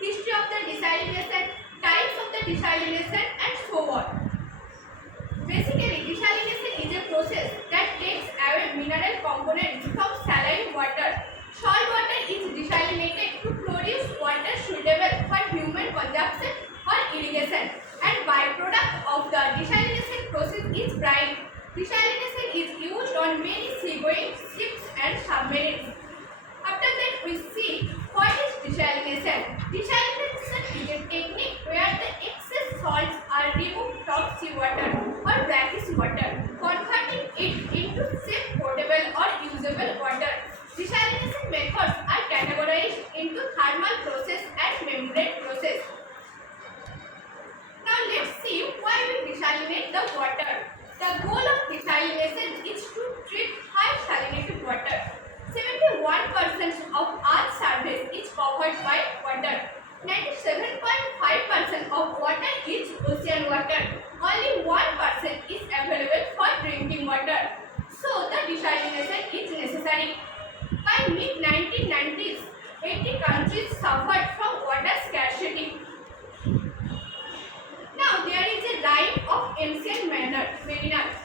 history of the desalination, types of the desalination, and so on. Basically, desalination is a process that takes away mineral components from saline water. Salt water is desalinated to produce water suitable for human consumption or irrigation, and byproduct of the desalination process is brine. Desalination is used on many seagoing ships and submarines. After that, we see what is desalination. Desalination is a technique where the excess salts are removed from seawater or brackish water, converting it into safe, potable or usable water. Desalination methods are categorized into thermal process and membrane process. Now let's see why we desalinate the water. The goal of desalination is to treat high salinated water. 71% of Earth's surface is covered by water. 97.5% of water is ocean water. Only 1% is available for drinking water. So the desalination is necessary. By mid-1990s, 80 countries suffered from water scarcity. Now there is a rhyme of ancient mariners.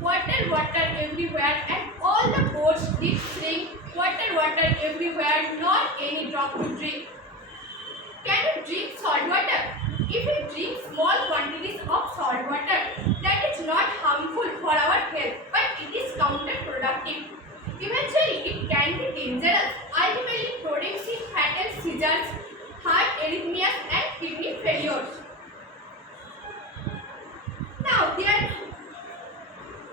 Water, water everywhere, and all the boats did sing. Water, water everywhere, not any drop to drink. Can you drink salt water? If we drink small quantities of salt water, that is not harmful for our health, but it is counterproductive. Eventually, it can be dangerous, ultimately producing fatal seizures, heart arrhythmias, and kidney failures.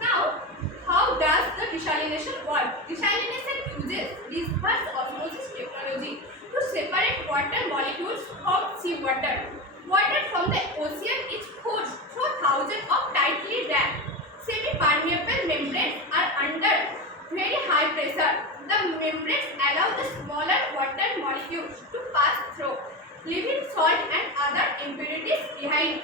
Now, how does the desalination work? Desalination uses reverse osmosis technology to separate water molecules from seawater. Water from the ocean is forced through thousands of tightly wrapped semi-permeable membranes are under very high pressure. The membranes allow the smaller water molecules to pass through, leaving salt and other impurities behind.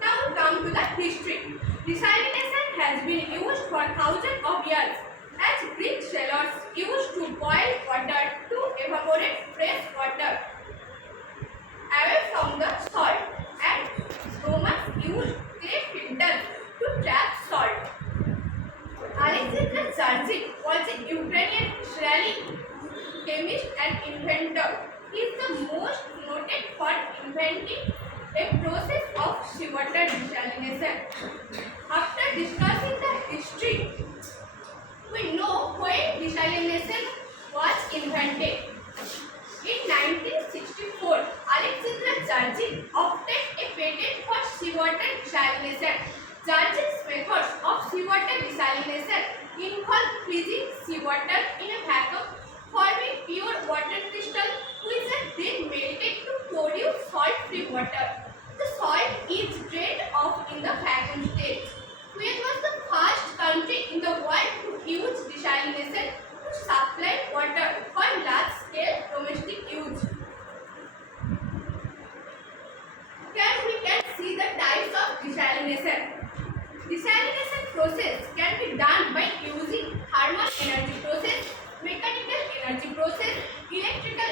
Now we come to the history. Desalination has been used for thousands of years, as Greek sailors used to boil water to evaporate fresh water away from the salt, and Romans used clay filters to trap salt. Alexander Sergey was a Ukrainian Israeli chemist and inventor. He is the most noted for inventing a process of seawater desalination. After discussing the history, we know when desalination was invented. In 1964, Alexander Sergey obtained a patent for seawater desalination. Sergey's methods of seawater desalination involve freezing seawater in a vacuum, forming pure water crystal, which are then melted to produce salt-free water. The salt is drained off in the vacuum stage. Kuwait was the first country in the world to use desalination to supply water for large-scale domestic use. Here we can see the types of desalination. Desalination process can be done by using thermal energy process, mechanical energy process, electrical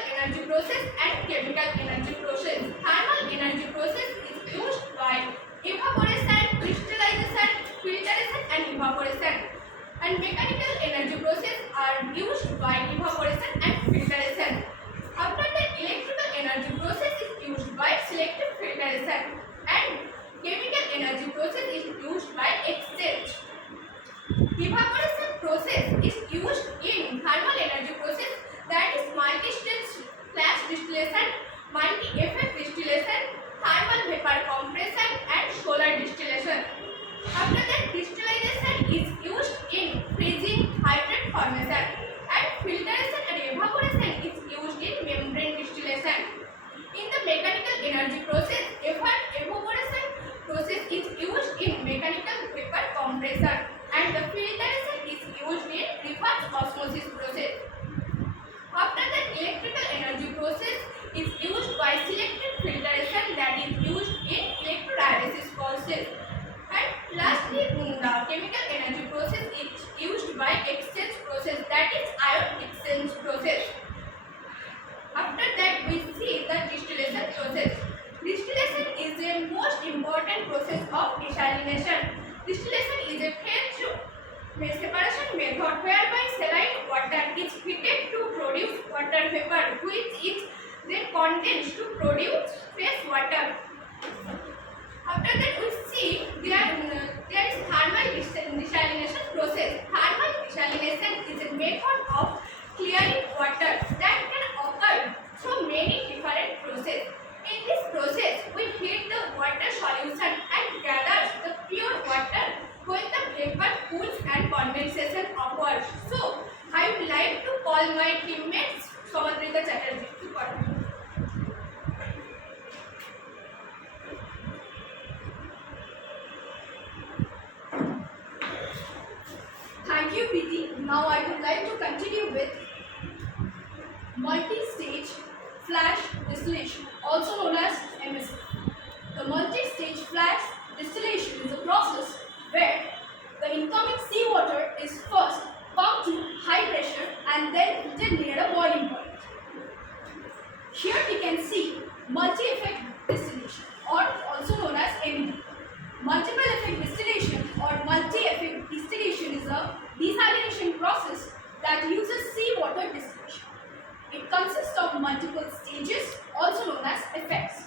desalination. Distillation is a French separation method whereby saline water is heated to produce water vapor, which is then condensed to produce fresh water. After that, we see there is thermal desalination process. Thermal desalination is a method of clearing water that can occur through many different processes. In this process, we heat the water solution and gather the pure water when the vapor cools and condensation occurs. So, I would like to call my teammates SAMADRITA CHATTERJEE to continue. Thank you, PRITI. Now I would like to continue with multi-stage flash distillation, also known as MCKV. The multi-stage flash distillation is a process where the incoming seawater is first pumped to high pressure and then heated near a boiling point. Here we can see multi-effect distillation, or also known as MED. Multiple effect distillation or multi-effect distillation is a desalination process that uses seawater distillation. It consists of multiple stages, also known as effects.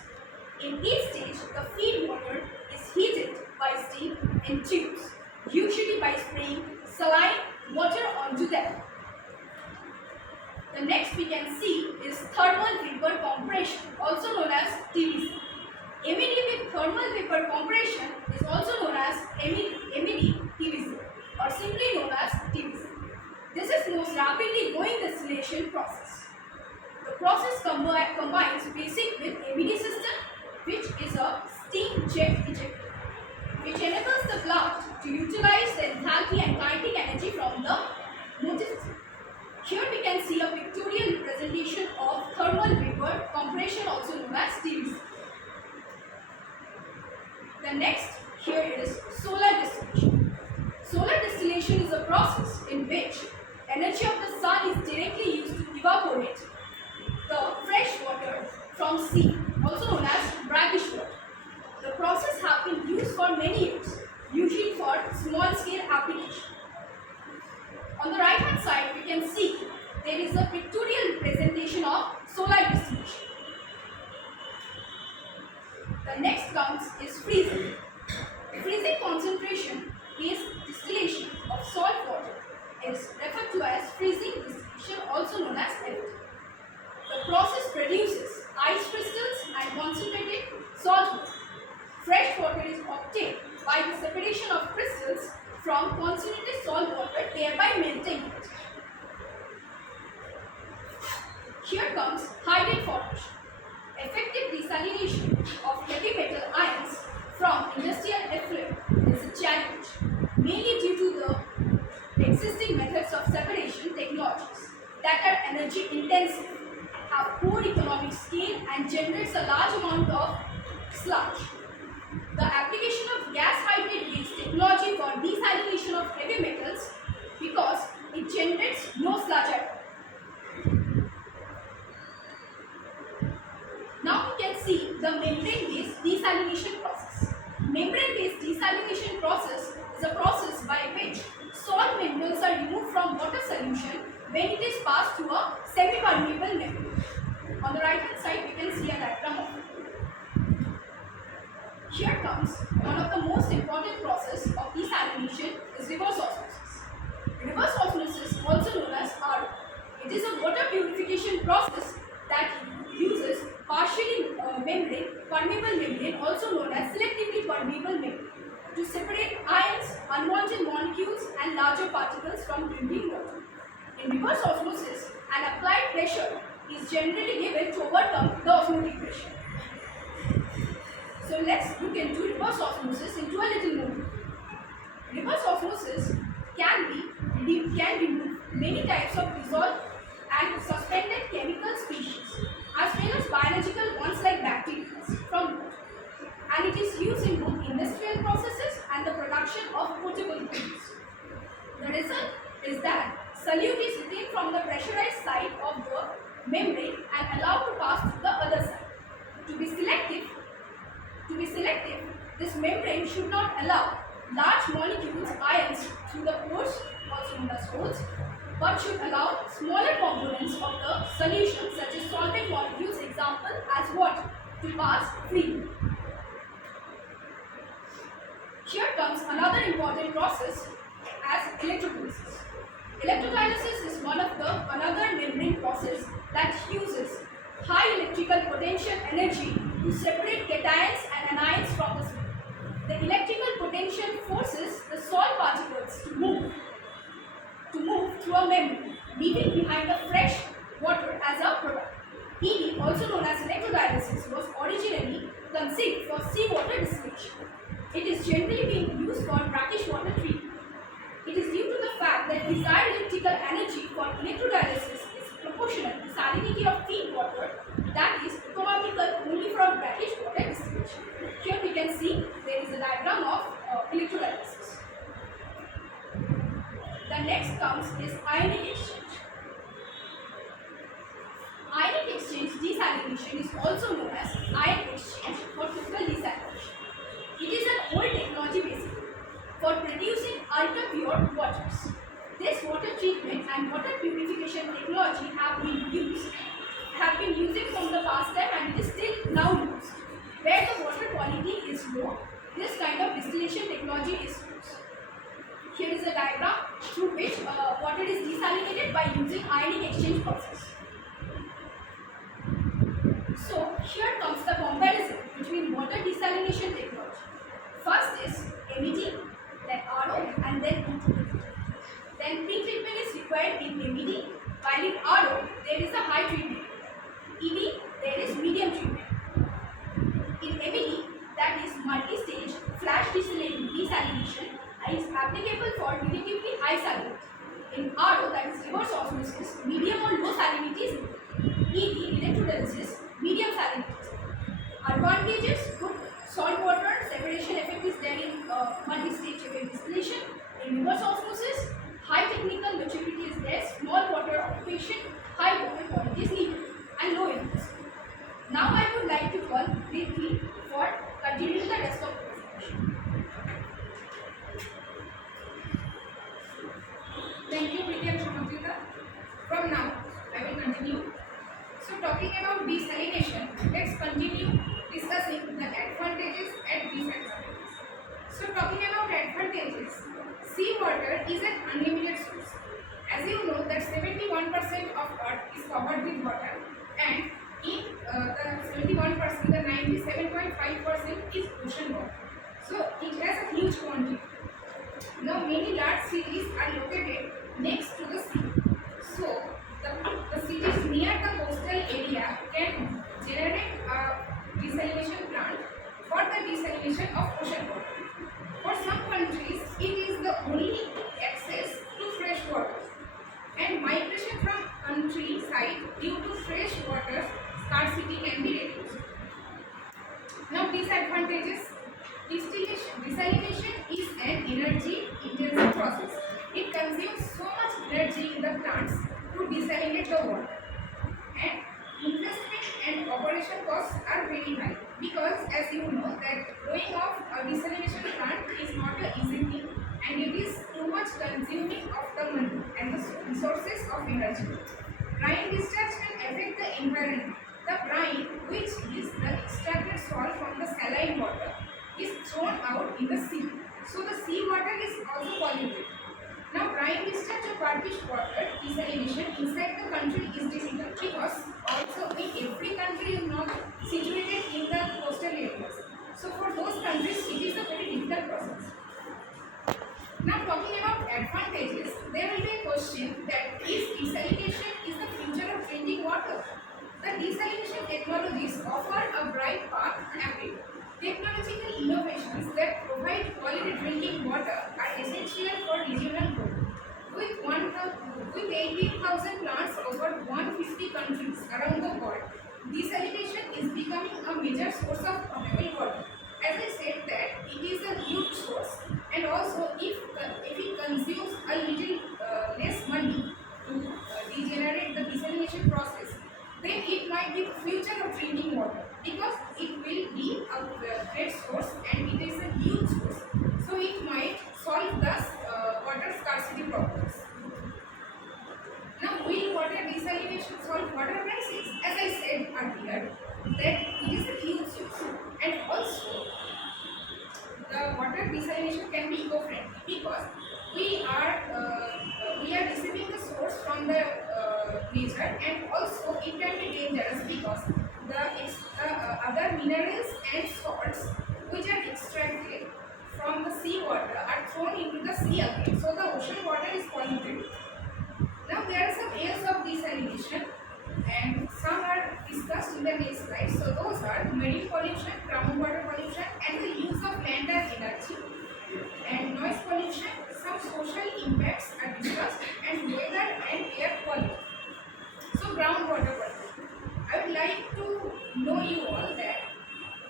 In each stage, the feed water is heated by steam in tubes, usually by spraying saline water onto them. The next we can see is thermal vapor compression, also known as TVC. MED with thermal vapor compression is also known as MED TVC, or simply known as TVC. This is most rapidly going distillation process. The process combines basic with MED system, which is a steam jet ejector, which enables the plant to utilize the enthalpy and kinetic energy from the motor system. Here we can see a pictorial representation of thermal vapor compression, also known as TVC. The next here is solar distillation. Solar distillation is a process in which energy of the sun is directly used to evaporate the fresh water from sea, also known as brackish water. The process has been used for many years, usually for small scale application. On the right hand side, we can see there is a pictorial representation of solar distillation. The next comes is freezing. Freezing concentration is distillation of salt water is referred to as freezing distillation, also known as LD. The process produces ice crystals and concentrated salt water. Fresh water is obtained by the separation of crystals from concentrated salt water, thereby melting it. Here comes hydride formation. Effective desalination of heavy metal ions from industrial effluent is a challenge, mainly due to the existing methods of separation technologies that are energy intensive, have poor economic scale and generates a large amount of sludge. The application of gas hybrid based technology for desalination of heavy metals because it generates no sludge at all. Now we can see the membrane-based desalination process. Membrane-based desalination process is a process by which salt minerals are removed from water solution when it is passed through a semi-permeable membrane. On the right hand side, we can see a diagram of it. Here comes one of the most important process of desalination is reverse osmosis. Reverse osmosis, also known as RO. It is a water purification process that uses partially permeable membrane, also known as selectively permeable membrane, to separate ions, unwanted molecules and larger particles from drinking water. In reverse osmosis, an applied pressure is generally given to overcome the osmotic pressure. So let's look into reverse osmosis into a little more. Reverse osmosis can remove many types of dissolved and suspended chemical species, as well as biological ones like bacteria from water. And it is used in both industrial processes and the production of potable foods. The result is that solute is retained from the pressurized side of the membrane and allowed to pass to the other side. To be selective, This membrane should not allow large molecules, ions, through the pores, also known as holes, but should allow smaller components of the solution, such as solvent molecules, example as water, to pass freely. Here comes another important process as electrolysis. Electrolysis is another membrane process that uses high electrical potential energy to separate cations and anions from the salt. The electrical potential forces the salt particles to move through a membrane, leaving behind the fresh water as a product. ED, also known as electrodialysis, was originally conceived for seawater distillation. It is generally being used for brackish water treatment. It is due to the fact that desired electrical energy for electrodialysis is proportional to salinity of feed water, that is economical only for brackish water distillation. Here we can see there is a diagram of electrolysis. The next comes is ionic exchange. Ionic exchange desalination is also known as ion exchange or total desalination. It is an old technology basically for producing ultra pure waters. This water treatment and water purification technology have been using from the past time, and it is still now used. Where the water quality is low, this kind of distillation technology is used. Here is a diagram through which water is desalinated by using ionic exchange process. So here comes the comparison between water desalination technology. First is MED, then RO, and then ET. Then pre-treatment is required in MED, while in RO there is a high treatment. ED, there is medium treatment. In MED, that is multi-stage flash desalination, is applicable for relatively high salinity. In RO, that is reverse osmosis, medium or low salinity is needed. ED, electrolysis, medium salinity. Advantages: good salt water separation effect is there in multi-stage distillation. In reverse osmosis, high technical maturity is there, small water occupation, high water quality is needed, and low inputs. Now I would like to call RIDDHI for continuing the rest of the presentation. Thank you, PRITI and SAMADRITA. From now, I will continue. So, talking about desalination, let's continue discussing the advantages and disadvantages. So, talking about advantages, seawater is an unlimited source. As you know that 71% of Earth is covered with water, and in the 71%, the 97.5% is ocean water. So, it has a huge quantity. Now, many large cities are located next to the sea. So, the cities near the coastal area can generate a desalination plant for the desalination of ocean water. For some countries, it is the only access to fresh water, and migration from countryside due to fresh water scarcity can be reduced. Now, disadvantages. Desalination is an energy-intensive process. It consumes so much energy in the plants to desalinate the water, and investment and operation costs are very high, because as you know that blowing off a desalination plant is not an easy thing, and it is too much consuming of the money and the resources of energy. Brine discharge can affect the environment. The brine, which is the extracted salt from the saline water, is thrown out in the sea. So the sea water is also polluted. Now, brine discharge of brackish water desalination inside the country is difficult, because also in every country is not situated in the coastal areas. So for those countries, it is a very difficult process. Now, talking about advantages, there will be a question that is desalination is the future of drinking water. The desalination technologies offer a bright path ahead. Technological innovations that provide quality drinking water are essential for regional growth. With 18,000 plants over 150 countries around the world, desalination is becoming a major source of potable water. As I said that it is a huge source, and also if it consumes a little less money to degenerate the desalination process, then it might might be future of drinking water because it will be a great source and it is a huge source. So it might solve the water scarcity problems. Now, will water desalination solve water crisis? As I said earlier, that it is a huge use, and also the water desalination can be eco-friendly because we are receiving the source from the nature, and also it can be dangerous because the other minerals and salts which are extracted from the sea water are thrown into the sea again. So the ocean water is polluted. Now there are some areas of desalination and some are discussed in the next slide. So those are marine pollution, groundwater pollution, and the use of land as energy, and noise pollution. Some social impacts are discussed, and weather and air quality. So groundwater pollution. I would like to know you all that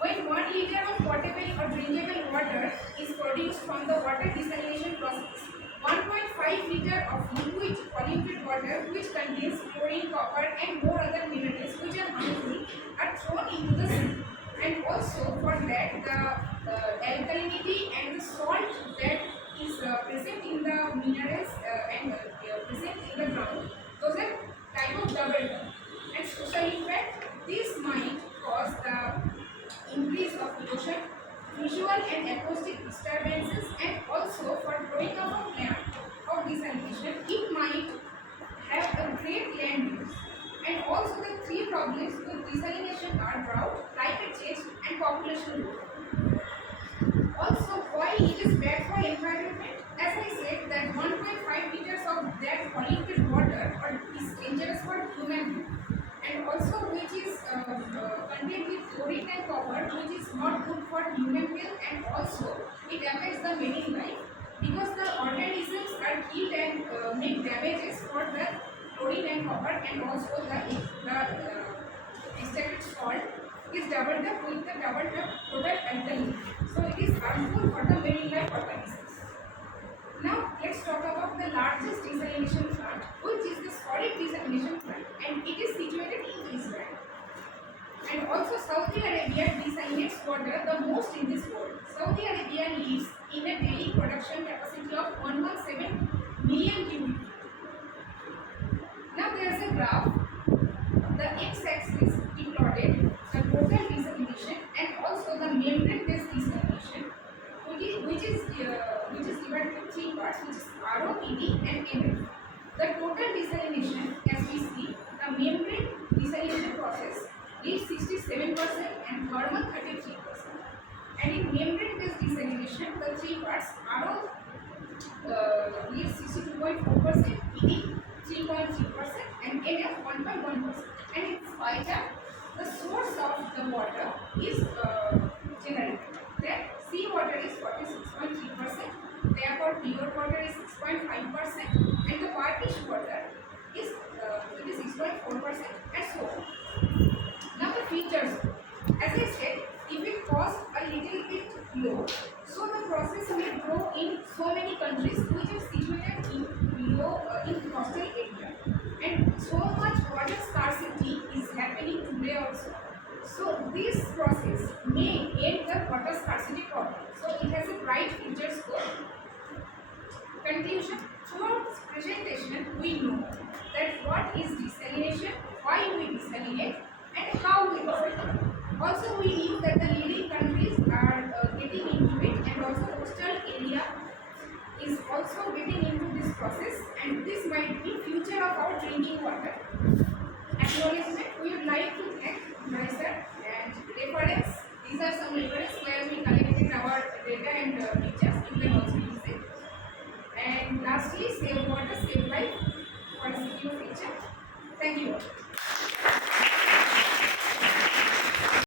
when 1 liter of potable or drinkable water is produced from the water desalination process, 1.5 liter of liquid polluted water which contains chlorine, copper and more other minerals which are harmful are thrown into the sea. And also for that the alkalinity and the salt that is present in the minerals and present in the ground, those are type of double done. And social impact, this might cause the increase of erosion, visual and acoustic disturbances, and also for growing of a plant of desalination, it might have a great land use. And also the three problems with desalination are drought, climate change, and population growth. Also, why it is bad for environment? As I said, that 1.5 liters of that polluted water is dangerous for human being, and also which is contained with chlorine and copper, which is not good for human health, and also it affects the marine life because the organisms are killed and make damages for the chlorine and copper, and also the extracted salt is doubled up with the doubled up total alkalinity. So it is harmful for the marine life organisms. Now let's talk about the largest desalination plant, which is the solid desalination plant, and it is situated in Israel. And also Saudi Arabia desalinates water the most in this world. Saudi Arabia leads in a daily production capacity of 117 million cubic feet. Now there is a graph. The x-axis plotted the total desalination and also the membrane-based desalination, which is divided into three parts, which is RO, PD, and MF. The total desalination, as we see, the membrane desalination process leads 67% and thermal 33%. And in membrane-based desalination, the three parts RO leads 62.4%, PD 3.3%, and NF 1.1%. And in pie chart, the source of the water is generated. That sea water is 46.3%, therefore pure water is 6.5%, and the partition water is 6.4%, and so on. Now the features. As I said, if it costs a little bit low, so the process may grow in so many countries which are situated in coastal area, and so much water scarcity is happening today also. So this process may end the water scarcity problem. So it has a bright future scope. Conclusion: throughout this presentation, we know that what is desalination, why we desalinate, and how we do it. Also, we knew that the leading countries are getting into it, and also coastal area is also getting into this process, and this might be future of our drinking water. Acknowledgement: we would like to thank Sir and reference. These are some reference where we collected our data and pictures. You can also use it. And lastly, save water, save life for a secure future.